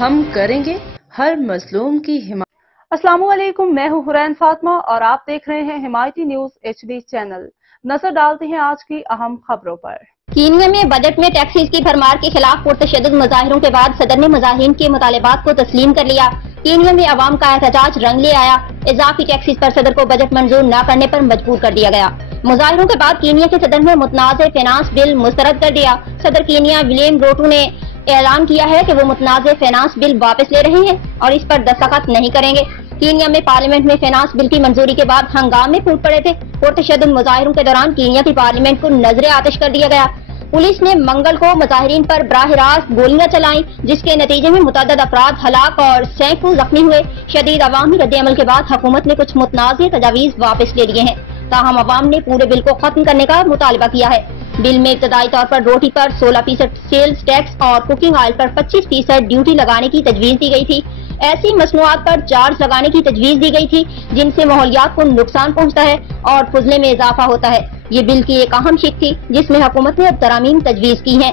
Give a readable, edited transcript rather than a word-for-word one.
ہم کریں گے ہر مظلوم کی حمایت۔ السلام علیکم، میں ہوں حرین فاطمہ اور آپ دیکھ رہے ہیں حمایتی نیوز HD چینل۔ نظر ڈالتے ہیں آج کی اہم خبروں پر۔ کینیا میں بجٹ میں ٹیکسز کی بھرمار کے خلاف پرتشدد مظاہروں کے بعد صدر نے مظاہرین کے مطالبات کو تسلیم کر لیا۔ کینیا میں عوام کا احتجاج رنگ لے آیا۔ اضافی ٹیکسز پر صدر کو بجٹ منظور نہ کرنے پر مجبور کر دیا گیا۔ مظاہروں کے بعد کینیا کے صدر نے متنازع فینانس بل مسترد کر دیا۔ صدر کینیا ولیم روٹو نے اعلان کیا ہے کہ وہ متنازع فینانس بل واپس لے رہے ہیں اور اس پر دستخط نہیں کریں گے۔ کینیا میں پارلیمنٹ میں فینانس بل کی منظوری کے بعد ہنگامے پھوٹ پڑے تھے۔ پرتشدد مظاہروں کے دوران کینیا کی پارلیمنٹ کو نذر آتش کر دیا گیا۔ پولیس نے منگل کو مظاہرین پر براہ راست گولیاں چلائیں، جس کے نتیجے میں متعدد افراد ہلاک اور سینکڑوں زخمی ہوئے۔ شدید عوامی رد عمل کے بعد حکومت نے کچھ متنازع تجاویز واپس لے لیے ہیں، تاہم عوام نے پورے بل کو ختم کرنے کا مطالبہ کیا ہے۔ بل میں ابتدائی طور پر روٹی پر 16% سیلز ٹیکس اور کوکنگ آئل پر 25% ڈیوٹی لگانے کی تجویز دی گئی تھی۔ ایسی مصنوعات پر چارج لگانے کی تجویز دی گئی تھی جن سے ماحولیات کو نقصان پہنچتا ہے اور فضلے میں اضافہ ہوتا ہے۔ یہ بل کی ایک اہم شق تھی جس میں حکومت نے اب ترامیم تجویز کی ہیں۔